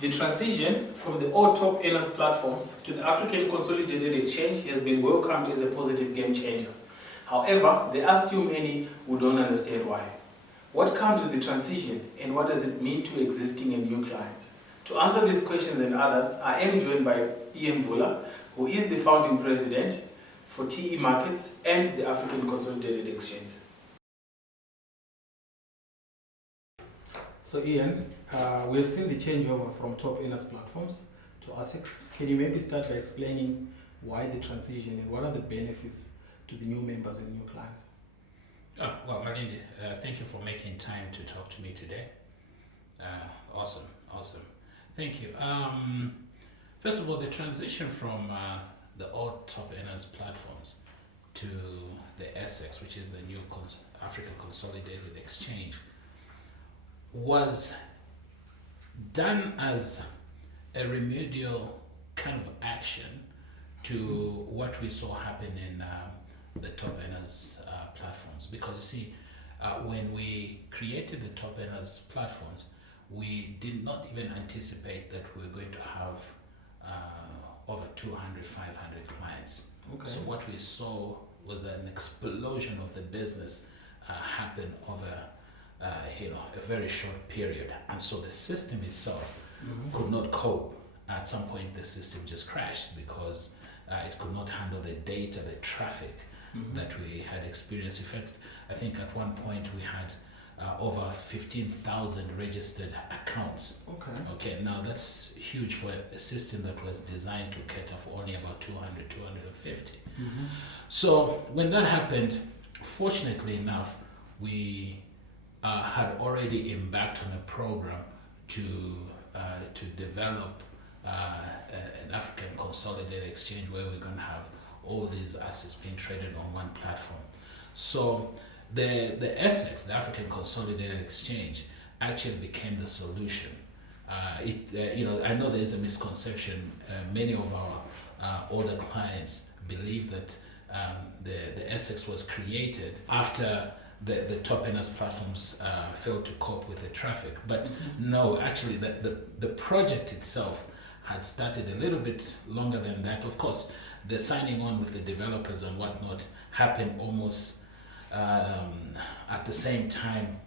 The transition from the old top earners platforms to the African Consolidated Exchange has been welcomed as a positive game changer. However, there are still many who don't understand why. What comes with the transition and what does it mean to existing and new clients? To answer these questions and others, I am joined by Ian Vula, who is the founding president for TE Markets and the African Consolidated Exchange. So Ian, we have seen the changeover from top earners platforms to ACEX. Can you maybe start by explaining why the transition and what are the benefits to the new members and new clients? Well, Malindi, thank you for making time to talk to me today. Awesome. Thank you. First of all, the transition from the old top earners platforms to the ACEX, which is the new African Consolidated Exchange, was done as a remedial kind of action to what we saw happen in the top earners platforms. Because you see, when we created the top earners platforms, we did not even anticipate that we were going to have over 200, 500 clients. Okay. So what we saw was an explosion of the business happen over a very short period, and so the system itself could not cope. At some point, the system just crashed because it could not handle the data, the traffic that we had experienced. In fact, I think at one point we had over 15,000 registered accounts. Okay, now that's huge for a system that was designed to cater for only about 200, 250. So when that happened, fortunately enough, we had already embarked on a program to develop an African Consolidated Exchange where we're going to have all these assets being traded on one platform. So the ACEX, the African Consolidated Exchange, actually became the solution. I know there is a misconception. Many of our older clients believe that the ACEX was created after the top earners platforms failed to cope with the traffic. But no, actually the project itself had started a little bit longer than that. Of course, the signing on with the developers and whatnot happened almost at the same time.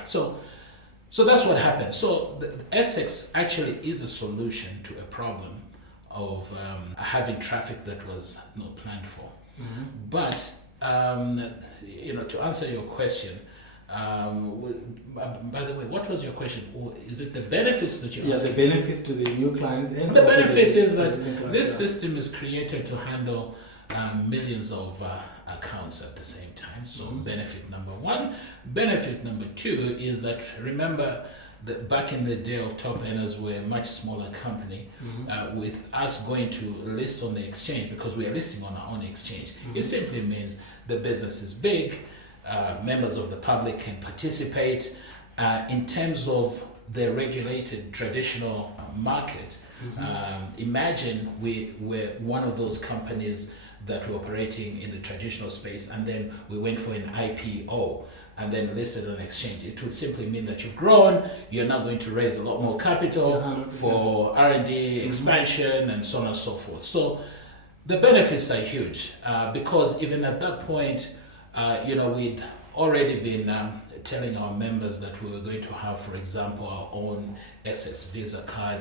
So that's what happened. So the ACEX actually is a solution to a problem of having traffic that was not planned for. But to answer your question, by the way, what was your question? Is it the benefits that you asked? Yeah, the benefits to the new clients. And the benefits is that this system is created to handle millions of accounts at the same time. So benefit number one. Benefit number two is that, remember that back in the day of top earners, we're a much smaller company. With us going to list on the exchange, because we are listing on our own exchange, it simply means the business is big. Members of the public can participate. In terms of the regulated traditional market, imagine we were one of those companies that were operating in the traditional space, and then we went for an IPO and then listed on exchange. It would simply mean that you've grown, you're now going to raise a lot more capital for R&D, expansion, and so on and so forth. So the benefits are huge because even at that point, we'd already been telling our members that we were going to have, for example, our own ACEX Visa card.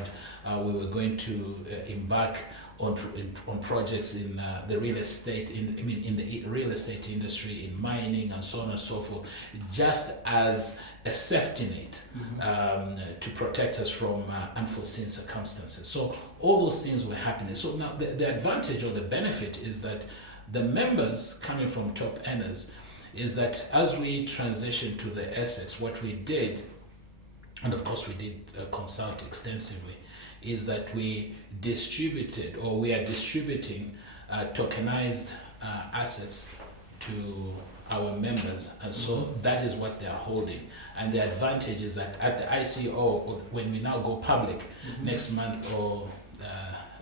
We were going to embark on projects in the real estate, in the real estate industry, in mining, and so on and so forth, just as a safety net to protect us from unforeseen circumstances. So all those things were happening. So now the advantage or the benefit is that the members coming from top earners is that as we transition to the ACEX, what we did, and of course we did consult extensively, is that we distributed, or we are distributing tokenized assets to our members, and so that is what they are holding. And the advantage is that at the ICO, or when we now go public next month, or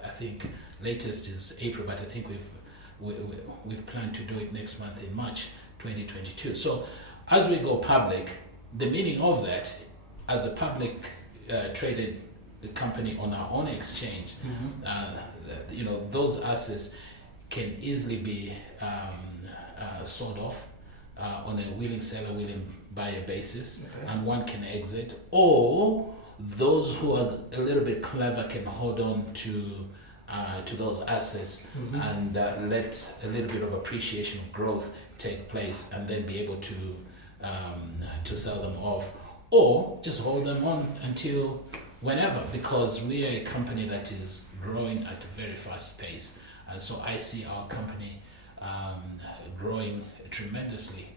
I think latest is April, but I think we've planned to do it next month in March 2022. So as we go public, the meaning of that, as a public traded a company on our own exchange, those assets can easily be sold off on a willing seller, willing buyer basis, and one can exit, or those who are a little bit clever can hold on to those assets and let a little bit of appreciation of growth take place, and then be able to sell them off, or just hold them on until whenever, because we are a company that is growing at a very fast pace, and so I see our company growing tremendously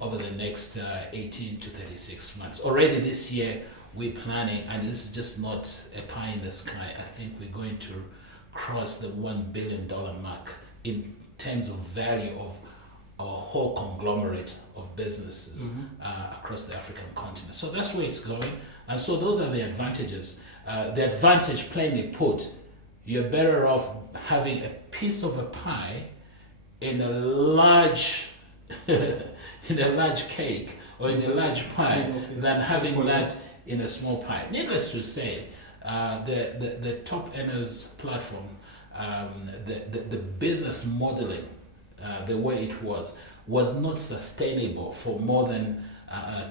over the next 18 to 36 months. Already this year we're planning, and this is just not a pie in the sky, I think we're going to cross the $1 billion mark in terms of value of our whole conglomerate of businesses across the African continent. So that's where it's going, and so those are the advantages. The advantage, plainly put, you're better off having a piece of a pie in a large in a large cake or in a large pie than having that in a small pie. Needless to say, the Top Earners platform, the business modeling, the way it was not sustainable for more than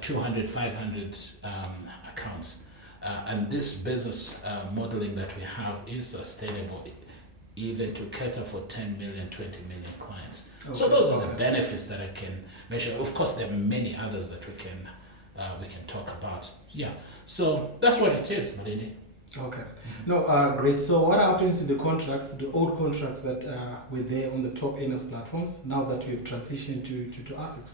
200, 500 accounts. And this business modeling that we have is sustainable even to cater for 10 million, 20 million clients. So those are the benefits that I can mention. Of course, there are many others that we can talk about. Yeah, so that's what it is, Malindi. Okay. No, great. So what happens to the contracts, the old contracts that were there on the Top Earners platforms, now that we've transitioned to ACEX?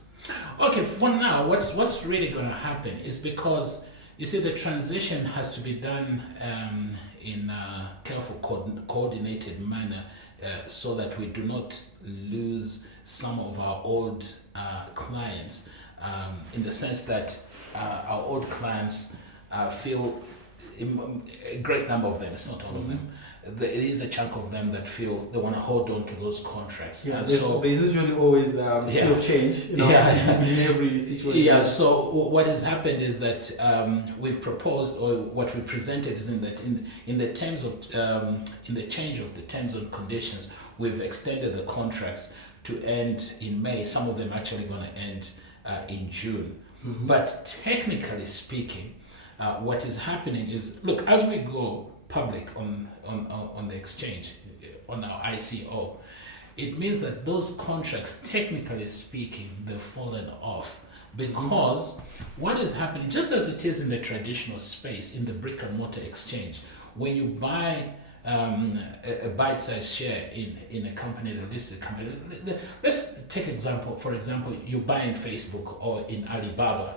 Okay, for now, what's really going to happen is, because you see the transition has to be done in a careful, coordinated manner, so that we do not lose some of our old clients, in the sense that our old clients feel, a great number of them, it's not all of them, there is a chunk of them that feel they want to hold on to those contracts. Yeah, there's usually always fear of change in every situation. Yeah, so what has happened is that we've proposed, or what we presented is in the terms of in the change of the terms and conditions, we've extended the contracts to end in May. Some of them actually going to end in June. But technically speaking, what is happening is, look, as we go public on the exchange, on our ICO, it means that those contracts, technically speaking, they've fallen off, because what is happening, just as it is in the traditional space, in the brick and mortar exchange, when you buy a bite-sized share in a company, the listed company, let's take for example, you buy in Facebook or in Alibaba,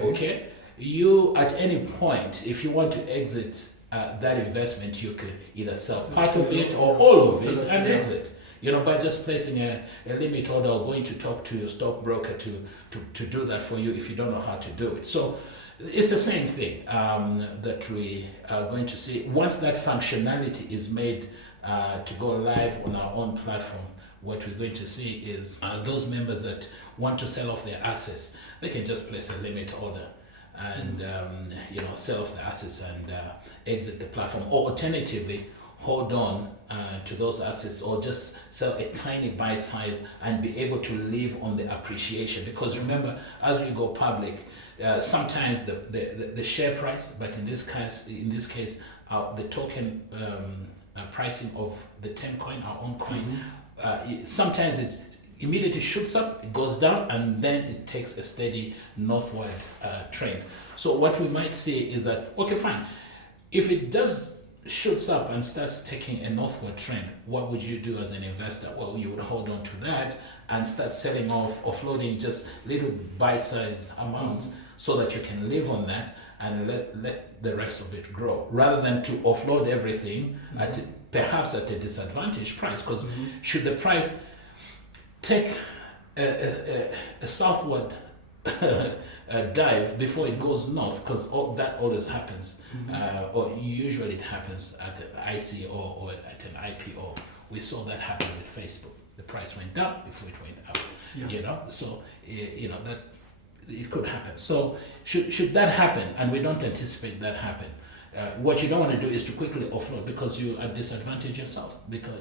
okay? You, at any point, if you want to exit that investment, you could either sell part of it or all of it and exit, by just placing a limit order or going to talk to your stockbroker to do that for you if you don't know how to do it. So it's the same thing that we are going to see. Once that functionality is made to go live on our own platform, what we're going to see is those members that want to sell off their assets, they can just place a limit order and sell off the assets and exit the platform, or alternatively hold on to those assets, or just sell a tiny bite size and be able to live on the appreciation. Because remember, as we go public, sometimes the share price, but in this case the token pricing of the 10 coin, our own coin, sometimes it immediately shoots up, it goes down, and then it takes a steady northward trend. So what we might see is that, okay, fine, if it does shoots up and starts taking a northward trend, what would you do as an investor? Well, you would hold on to that and start selling off, offloading just little bite-sized amounts so that you can live on that and let the rest of it grow, rather than to offload everything perhaps at a disadvantaged price. Because should the price take a southward dive before it goes north, because that always happens, or usually it happens at an ICO or at an IPO. We saw that happen with Facebook. The price went down before it went up. So that it could happen. So should that happen, and we don't anticipate that happen, what you don't want to do is to quickly offload because you are disadvantaged yourself because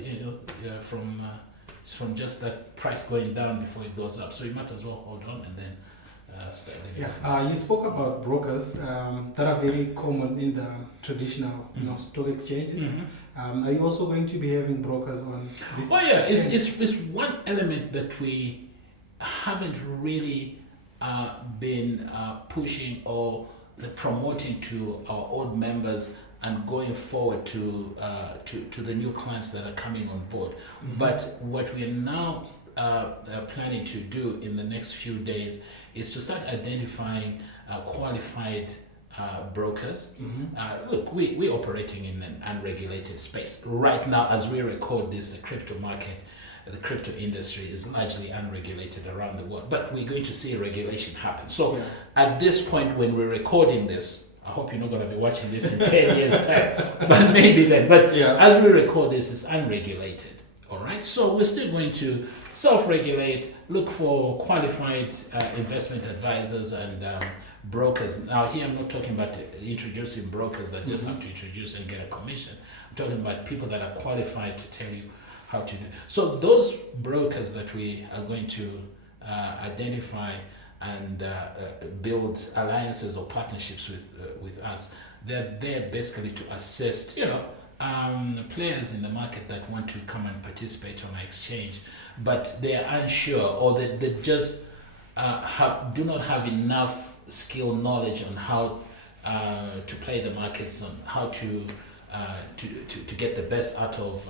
from just that price going down before it goes up. So you might as well hold on and then start living. Yeah, you spoke about brokers that are very common in the traditional stock exchanges. Are you also going to be having brokers on this? Oh yeah, it's one element that we haven't really been pushing or promoting to our old members and going forward to the new clients that are coming on board. But what we are now planning to do in the next few days is to start identifying qualified brokers. Look, we're operating in an unregulated space. Right now, as we record this, the crypto market, the crypto industry is largely unregulated around the world, but we're going to see regulation happen. So at this point when we're recording this, I hope you're not going to be watching this in 10 years time, but maybe then. But as we record this, it's unregulated. All right. So we're still going to self-regulate, look for qualified investment advisors and brokers. Now here I'm not talking about introducing brokers that just have to introduce and get a commission. I'm talking about people that are qualified to tell you how to do. So those brokers that we are going to identify and build alliances or partnerships with us, they're there basically to assist, players in the market that want to come and participate on our exchange, but they are unsure or they just do not have enough skill knowledge on how to play the markets, on how to get the best out of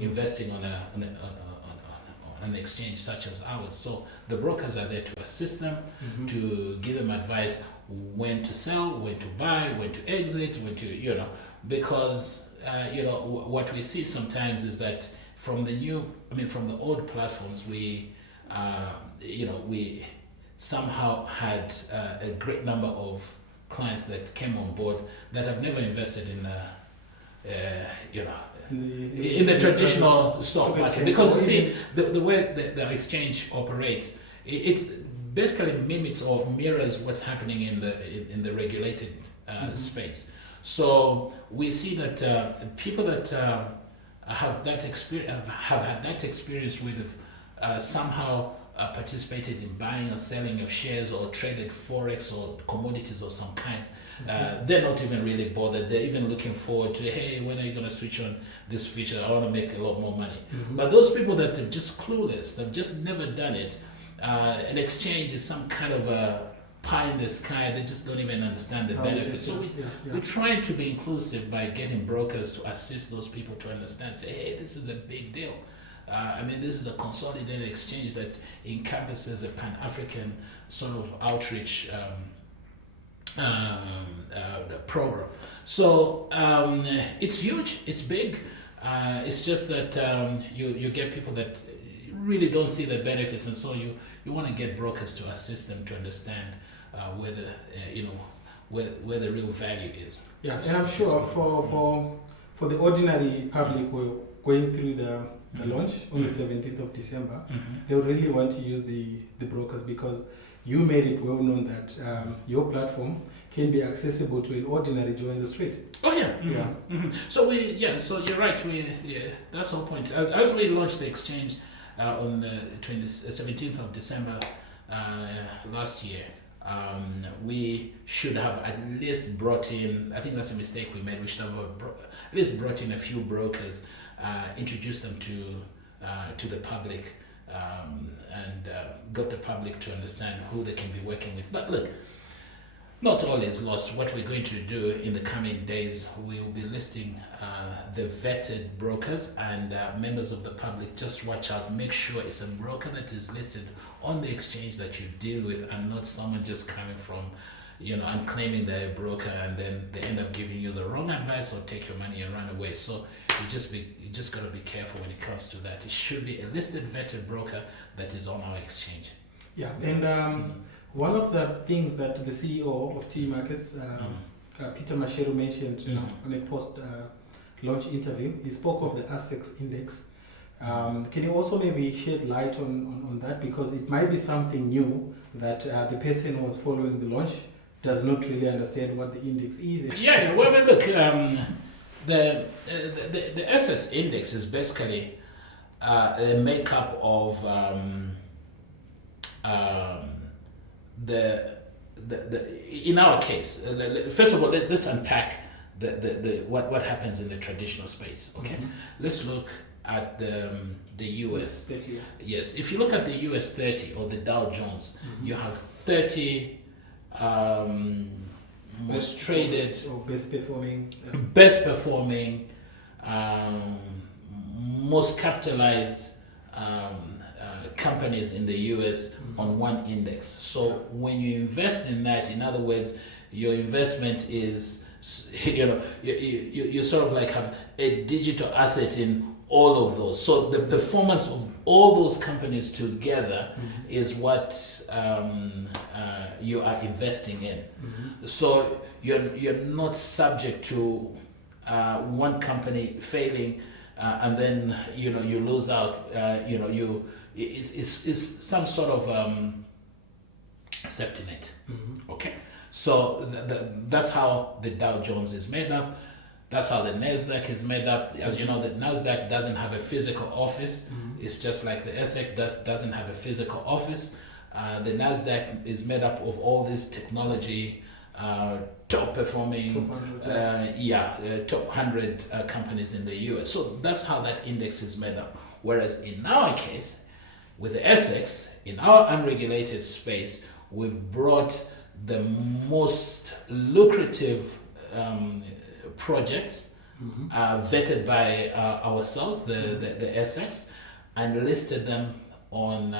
investing on an exchange such as ours. So the brokers are there to assist them, to give them advice when to sell, when to buy, when to exit, when to because what we see sometimes is that from the old platforms we somehow had a great number of clients that came on board that have never invested in in the traditional stock market, because you see the way the exchange operates, it basically mimics or mirrors what's happening in the regulated space. So we see that people that have that experience have had that experience with somehow participated in buying or selling of shares or traded forex or commodities of some kind. They're not even really bothered. They're even looking forward to, hey, when are you going to switch on this feature? I want to make a lot more money. But those people that are just clueless, they've just never done it, an exchange is some kind of a pie in the sky. They just don't even understand the benefits. So we're trying to be inclusive by getting brokers to assist those people to understand, say, hey, this is a big deal. This is a consolidated exchange that encompasses a Pan-African sort of outreach program. So it's huge, it's big. It's just that you get people that really don't see the benefits, and so you want to get brokers to assist them to understand where the real value is. Yeah, so and I'm sure for the ordinary public who are going through the launch on the 17th of December, they would really want to use the brokers, because you made it well known that your platform can be accessible to an ordinary Joe in the street. Oh yeah. So so you're right. That's the whole point. As we launched the exchange on the 17th of December last year, we should have at least brought in, I think that's a mistake we made, we should have at least brought in a few brokers, introduced them to the public, and got the public to understand who they can be working with. But look, not all is lost. What we're going to do in the coming days, we will be listing the vetted brokers, and members of the public, just watch out. Make sure it's a broker that is listed on the exchange that you deal with, and not someone just coming from, and claiming they're a broker, and then they end up giving you the wrong advice or take your money and run away. So you just got to be careful when it comes to that. It should be a listed, vetted broker that is on our exchange. Yeah, and one of the things that the CEO of T Markets, Peter Mashero, mentioned on a post-launch interview, he spoke of the ACEX index. Can you also maybe shed light on that, because it might be something new that the person who was following the launch does not really understand what the index is. Yeah, well, look, the SS index is basically a makeup of in our case. First of all, let's unpack what happens in the traditional space. Okay, let's look at the US. 30. Yes, if you look at the US 30 or the Dow Jones, you have 30 most traded or best performing, most capitalized companies in the US on one index. So when you invest in that, in other words, your investment is, you sort of like have a digital asset in all of those. So the performance of all those companies together is what you are investing in. So you're not subject to one company failing and then you lose out. It's some sort of safety net. Okay, so that's how the Dow Jones is made up. That's how the NASDAQ is made up. As you know, the NASDAQ doesn't have a physical office. It's just like the ACEX doesn't have a physical office. The NASDAQ is made up of all these technology, top performing, top 100 companies in the US. So that's how that index is made up. Whereas in our case, with the ACEX, in our unregulated space, we've brought the most lucrative projects vetted by ourselves, the ACEX, and listed them on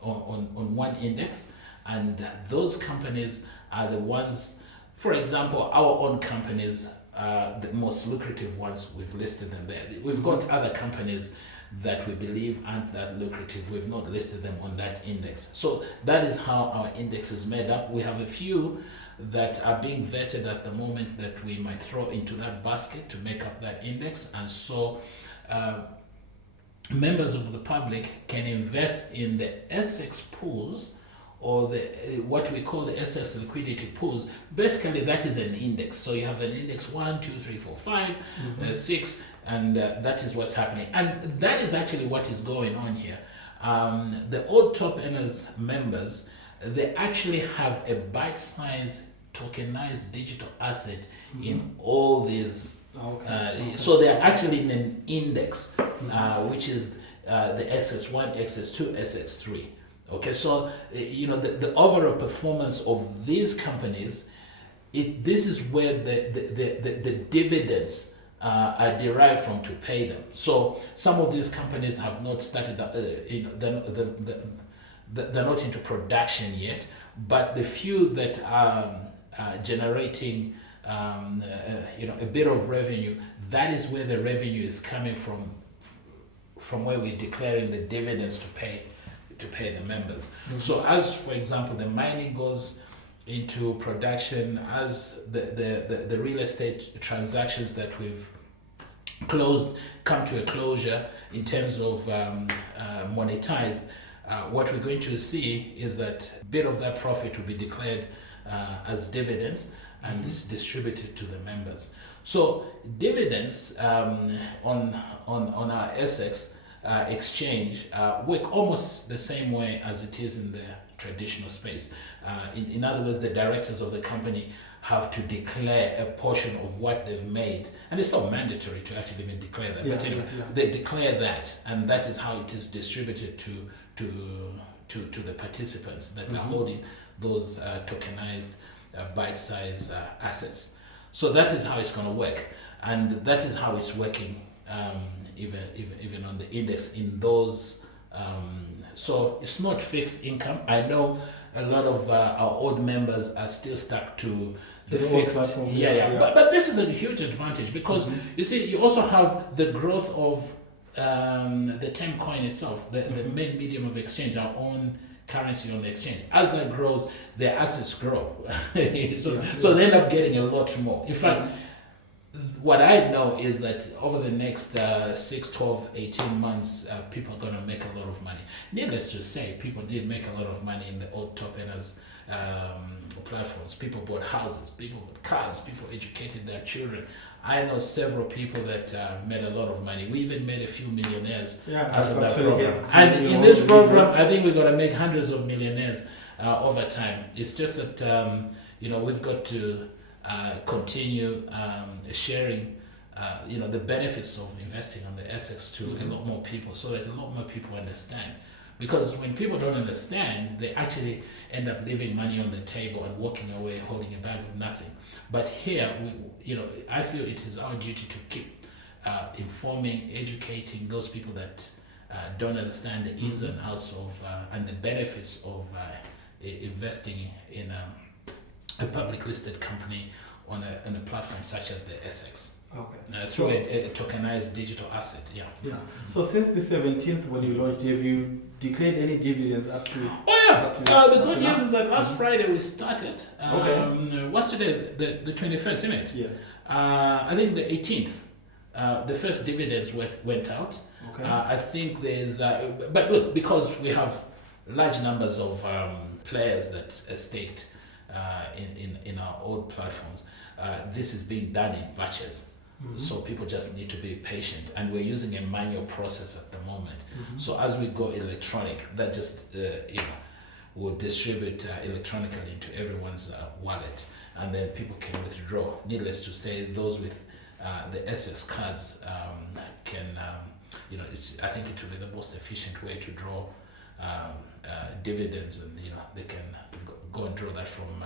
one index. And those companies are the ones, for example, our own companies, the most lucrative ones, we've listed them there. We've got other companies that we believe aren't that lucrative. We've not listed them on that index. So that is how our index is made up. We have a few that are being vetted at the moment that we might throw into that basket to make up that index. And so members of the public can invest in the ACEX pools, or what we call the ACEX liquidity pools. Basically, that is an index. So you have an index 1, 2, 3, 4, 5, 6, and that is what's happening. And that is actually what is going on here. The old top earners members, they actually have a bite-sized tokenized digital asset in all these. So they're actually in an index, which is the ACEX1, ACEX2, ACEX3. Okay, so the overall performance of these companies, this is where the dividends are derived from to pay them. So some of these companies have not started, they're not into production yet, but the few that are generating a bit of revenue, that is where the revenue is coming from where we're declaring the dividends to pay the members. So as, for example, the mining goes into production, as the real estate transactions that we've closed come to a closure in terms of monetized, what we're going to see is that a bit of that profit will be declared as dividends and is distributed to the members. So dividends on our ACEX exchange work almost the same way as it is in the traditional space. In other words, the directors of the company have to declare a portion of what they've made, and it's not mandatory to actually even declare that. But anyway, they declare that, and that is how it is distributed to the participants that are holding those tokenized bite-sized assets. So that is how it's going to work, and that is how it's working even on the index in those. So it's not fixed income. I know a lot of our old members are still stuck to the fixed. But this is a huge advantage because you see, you also have the growth of the term coin itself, the main medium of exchange, our own currency on the exchange. As that grows, their assets grow. So they end up getting a lot more. In fact, what I know is that over the next 6, 12, 18 months, people are going to make a lot of money. Needless to say, people did make a lot of money in the old top earners platforms. People bought houses, people bought cars, people educated their children. I know several people that made a lot of money. We even made a few millionaires out of that program. And in this program, I think we're going to make hundreds of millionaires over time. It's just that we've got to continue sharing the benefits of investing on the ACEX to a lot more people, so that a lot more people understand. Because when people don't understand, they actually end up leaving money on the table and walking away holding a bag of nothing. But here, I feel it is our duty to keep informing, educating those people that don't understand the ins and outs of and the benefits of investing in a public listed company on a platform such as the ACEX. Okay. Through a tokenized digital asset. Yeah. So since the 17th, when you launched, have you declared any dividends up to? Oh yeah. The good news is that last Friday we started. What's today? The 21st, isn't it? Yes. I think the 18th. The first dividends went out. Okay. I think there's. But look, because we have large numbers of players that are staked in our old platforms, this is being done in batches. So people just need to be patient, and we're using a manual process at the moment. So as we go electronic, that just will distribute electronically into everyone's wallet, and then people can withdraw. Needless to say, those with the ACEX cards can, I think it will be the most efficient way to draw dividends, and they can go and draw that from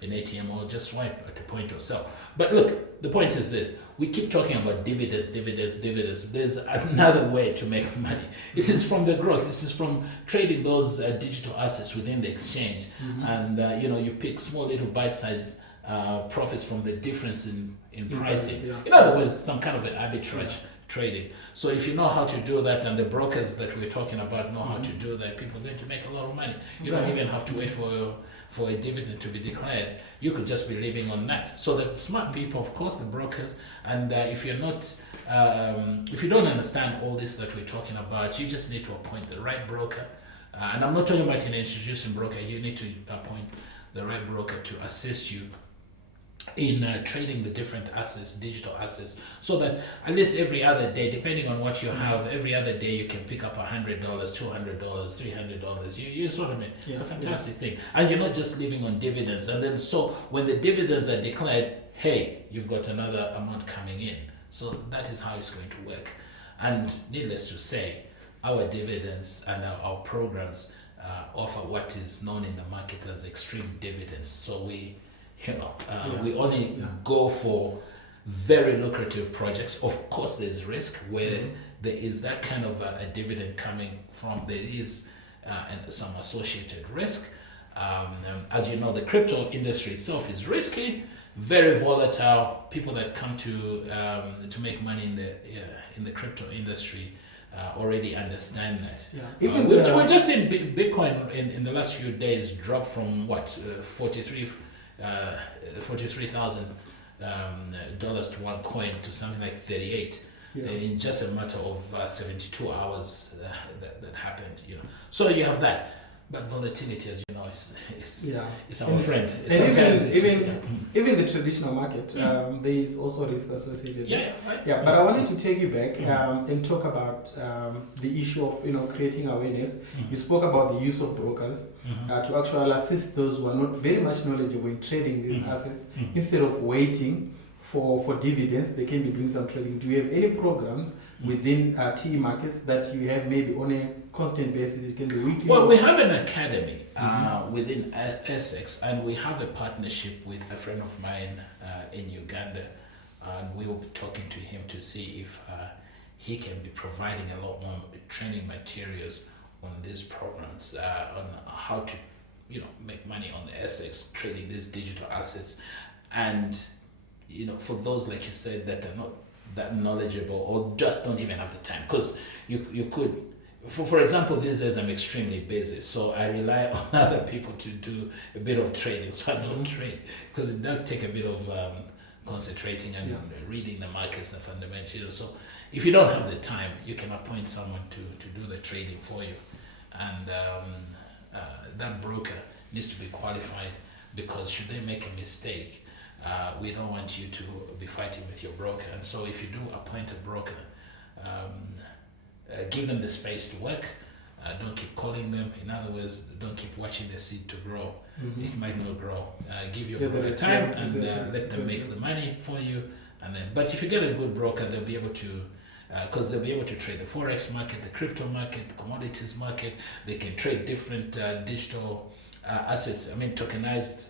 an ATM or just swipe at a point or so. But look, the point is this: we keep talking about dividends. There's another way to make money. It is from the growth. This is from trading those digital assets within the exchange, and you pick small little bite-sized profits from the difference in pricing. In other words, some kind of an arbitrage trading. So if you know how to do that, and the brokers that we're talking about know how to do that, people are going to make a lot of money. You don't even have to wait for a dividend to be declared. You could just be living on that. So the smart people, of course, the brokers, and if you're not, if you don't understand all this that we're talking about, you just need to appoint the right broker. And I'm not talking about an institution broker. You need to appoint the right broker to assist you in trading the different assets, digital assets, so that at least every other day, depending on what you have, every other day you can pick up $100, $200, $300. You sort of mean. It's a fantastic thing, and you're not just living on dividends. And then so when the dividends are declared, hey, you've got another amount coming in. So that is how it's going to work. And needless to say, our dividends and our programs offer what is known in the market as extreme dividends. So we only go for very lucrative projects. Of course, there's risk where there is that kind of a dividend coming from. There is some associated risk. As you know, the crypto industry itself is risky, very volatile. People that come to make money in the crypto industry already understand that. We've just seen Bitcoin in the last few days drop from $43,000 to one coin to something like 38 in just a matter of 72 hours. That happened. So you have that. But volatility, as you know, is our friend. And even the traditional market, there is also risk associated. But I wanted to take you back and talk about the issue of creating awareness. You spoke about the use of brokers to actually assist those who are not very much knowledgeable in trading these assets. Instead of waiting for dividends, they can be doing some trading. Do you have any programs within TE markets that you have maybe on a constant basis? It can be weekly. Well, we have an academy within ACEX, and we have a partnership with a friend of mine in Uganda, and we will be talking to him to see if he can be providing a lot more training materials on these programs, on how to make money on the ACEX, trading these digital assets. And for those, like you said, that are not that knowledgeable or just don't even have the time, because you could, for example, these days I'm extremely busy, so I rely on other people to do a bit of trading, so I don't trade, because it does take a bit of concentrating and reading the markets, the fundamentals. So if you don't have the time, you can appoint someone to do the trading for you, and that broker needs to be qualified, because should they make a mistake, we don't want you to be fighting with your broker. And so if you do appoint a broker, give them the space to work. Don't keep calling them. In other words, don't keep watching the seed to grow. It might not grow. Give your broker time and let them make the money for you. And then, but if you get a good broker, they'll be able to, because they'll be able to trade the forex market, the crypto market, the commodities market. They can trade different digital assets. I mean, tokenized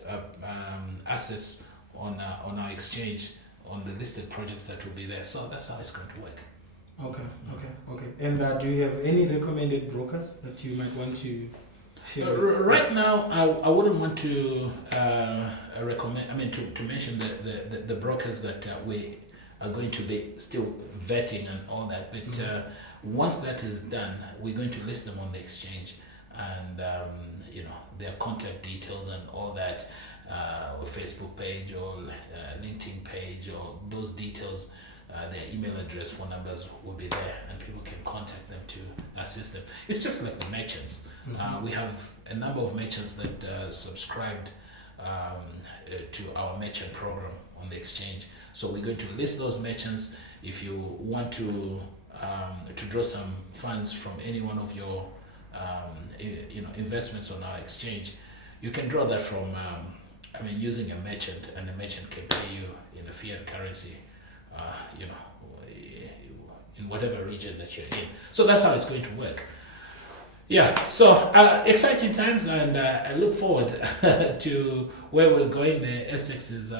assets on our exchange, on the listed projects that will be there. So that's how it's going to work. Okay. And do you have any recommended brokers that you might want to share? Right now, I wouldn't want to recommend. I mean, to mention the brokers that we are going to be still vetting and all that. But once that is done, we're going to list them on the exchange, and their contact details and all that, or Facebook page or LinkedIn page, or those details. Their email address, phone numbers will be there, and people can contact them to assist them. It's just like the merchants. We have a number of merchants that subscribed to our merchant program on the exchange. So we're going to list those merchants. If you want to draw some funds from any one of your investments on our exchange, you can draw that from using a merchant, and the merchant can pay you in a fiat currency. In whatever region that you're in. So that's how it's going to work. Yeah, so exciting times, and I look forward to where we're going. The ACEX is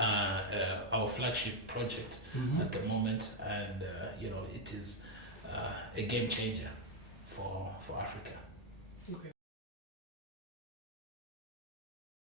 our flagship project at the moment, and it is a game changer for Africa.